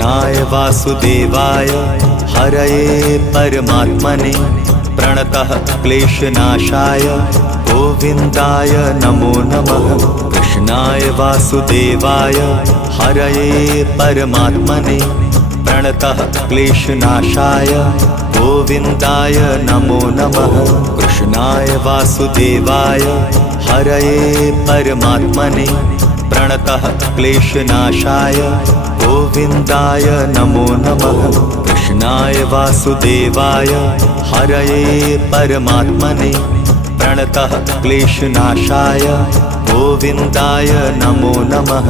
कृष्णाय वासुदेवाय हरये परमात्मने प्रणतः क्लेशनाशाय गोविन्दाय नमो नमः। कृष्णाय वासुदेवाय हरये परमात्मने प्रणतः क्लेशनाशाय गोविन्दाय नमो नमः। कृष्णाय वासुदेवाय हरये परमात्मने प्रणतः क्लेशनाशाय गोविन्दाय नमो नमः। कृष्णाय वासुदेवाय हरये परमात्मने प्रणतः क्लेशनाशाय गोविन्दाय नमो नमः।